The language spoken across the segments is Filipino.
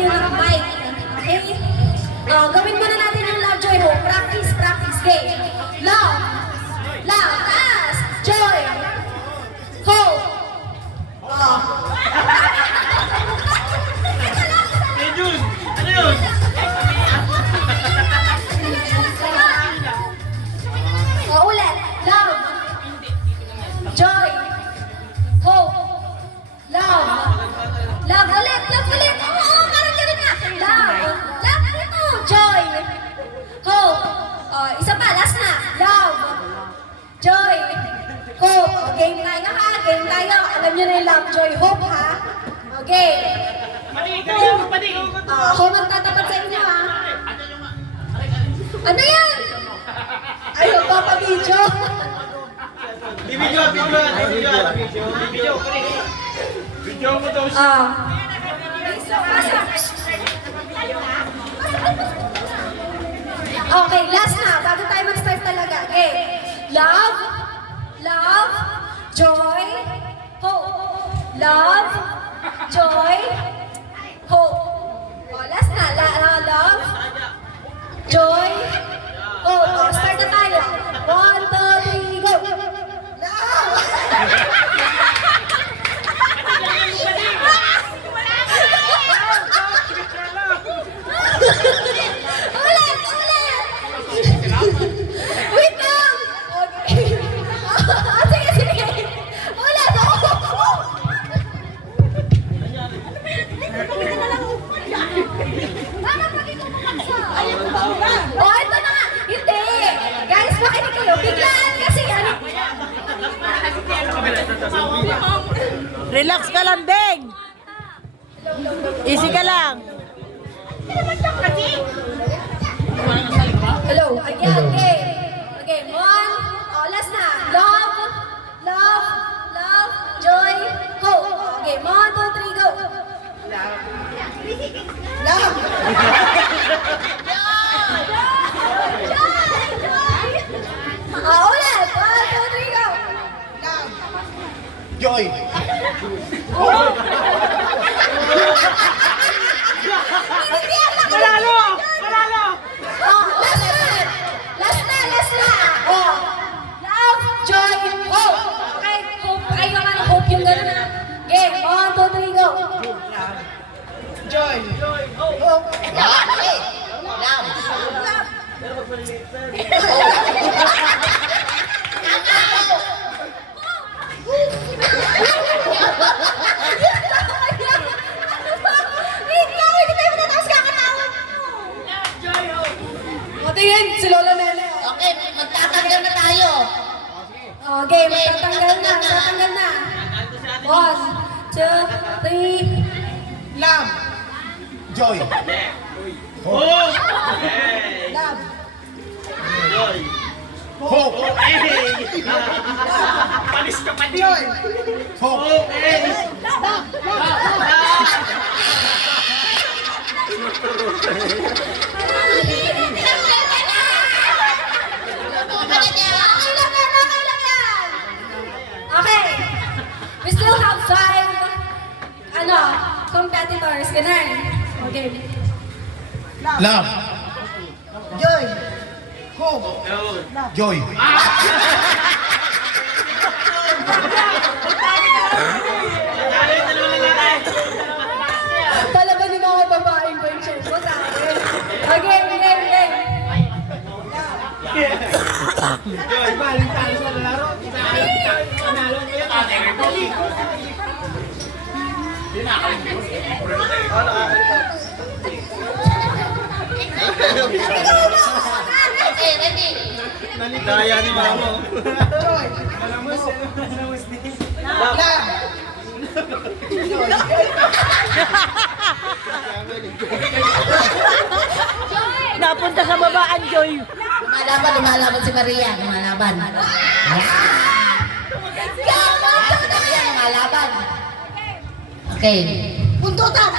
kayo ng mic. Okay? Gawin muna natin yung love, joy, hope. Practice, practice. Okay. Love. Love. Taas. Joy. Hope. Hey, Jun! Ano yun? Ulit. Love. Joy. Hope. Love. Love ulit. Love ulit. Oo, parang ganun nga. Love. Love dito. Joy. Hope. Isa pa. Last na. Love. Joy. Hope. Game tayo ha. Game tayo. Alam nyo na yung love, joy, hope ha. Okay. Patingin kayo! Patingin! Ako magtatapat sa inyo ha. Ano yan? Ayaw pa pa-video. Video mo daw siya. Okay, last na. Bago tayo mag-start talaga. Okay. Love. Love. Joy. Hope. Love. Joy. Hope. Last na. Love. Joy. Hope. Start na tayo. 1, 2, 3, go. Love. Ulit! Wait lang! Okay. Sige, sige. Ulit! Ito na nga! Hindi! Guys, makinig kayo. Biglaan kasi ano. Relax ka lang, Deng. Easy ka lang. Hello, again, okay. Okay, 1. Last na. Love, love, love, joy, hope. Okay, 1, 2, 3, go. Love. Love. Ulit. 1, 2, 3, go. Love. Joy! Panalo! Panalo! Last na. Last na, last na. Love, joy, hope. Okay, hope. Ay, yung ano, hope yung gano'n na. Game, 1, 2, 3, go. Joy! Hope. Wait lang, hindi tayo matatapos kakatawag mo. O, tingin, si Lola Nene. Okay, magtatanggal na tayo. Okay, magtatanggal na, magtatanggal na. 1, 2, 3, Love! Joy! Oh! love. Joy! Hope! Palis ka pa din! Joy! Hope! Okay lang yan, okay lang yan. Okay, we still have 5, competitors, ganun. Okay. Love! Joy. Hope! Joy! Talaga ng mga babaeng bencher mo sa akin. Okay, okay. Joy! Baling tayo sa laro! Panalo mo yan! Okay, ready? Kaya ni Mamo! Joy! Love! Napunta sa babaan, Joy. Lumalaban si Maria. Lumalaban. Lumalaban. Okay. Buntutan!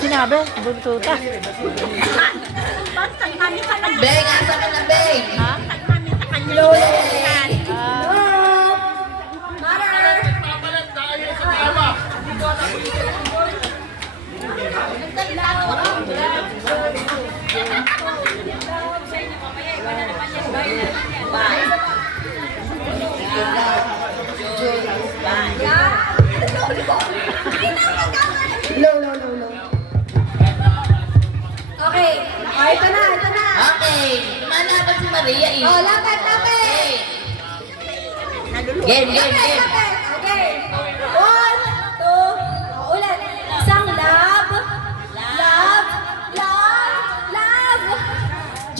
sinabi. Buntuta. Beng, asa ka na, Beng? Love. Ah, Mother. Low. Okay. Oh, ito na. Okay. Lumalaban si Maria eh. Oh, lapit. Game. Lapit. Okay. 1, 2. Oh, ulit. Isang love.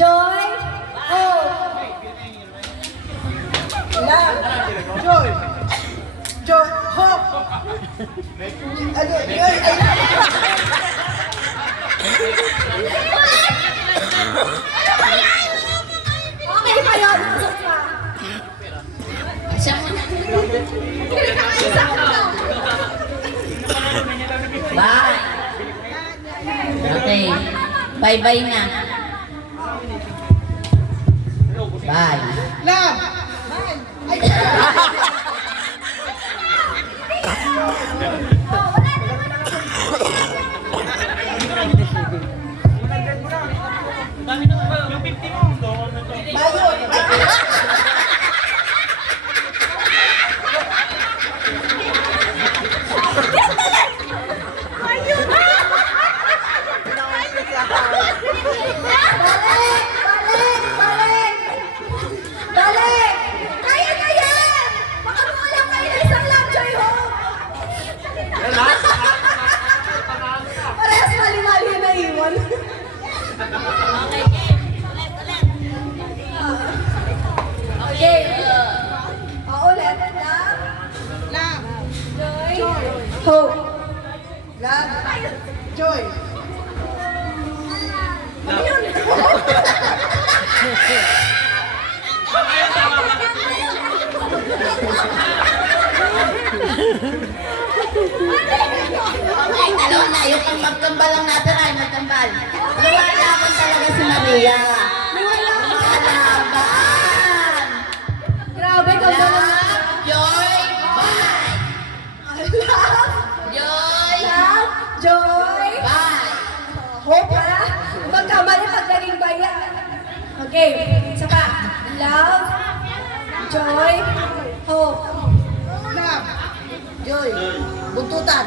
Joy. Hope. Love. Joy. Joy. Hope. Ano? Okay pa yun. Usap pa. Siya mo na. Bye. Okay. Bye-bye na. Bye. Love. Balik! Kaya na yan! Baka mo alam kayo na isang lang, Joy Hope! Parehas mali-mali yung naiwan. Okay. Ulit. Love. Joy. Hope. Love. Joy. Ano yun? Okay, dalawa na. Yung pang magkambal lang natin ay magkambal. Lumalaban talaga si Maria. Lumalaban. Grabe, kagano na. Joy, bye. Love. Joy, Love. Joy. bye. Hope, ha? Magkamali pag naging bayan. Okay, isa pa. Love. Joy. Hope. Love. Joy, buntutan.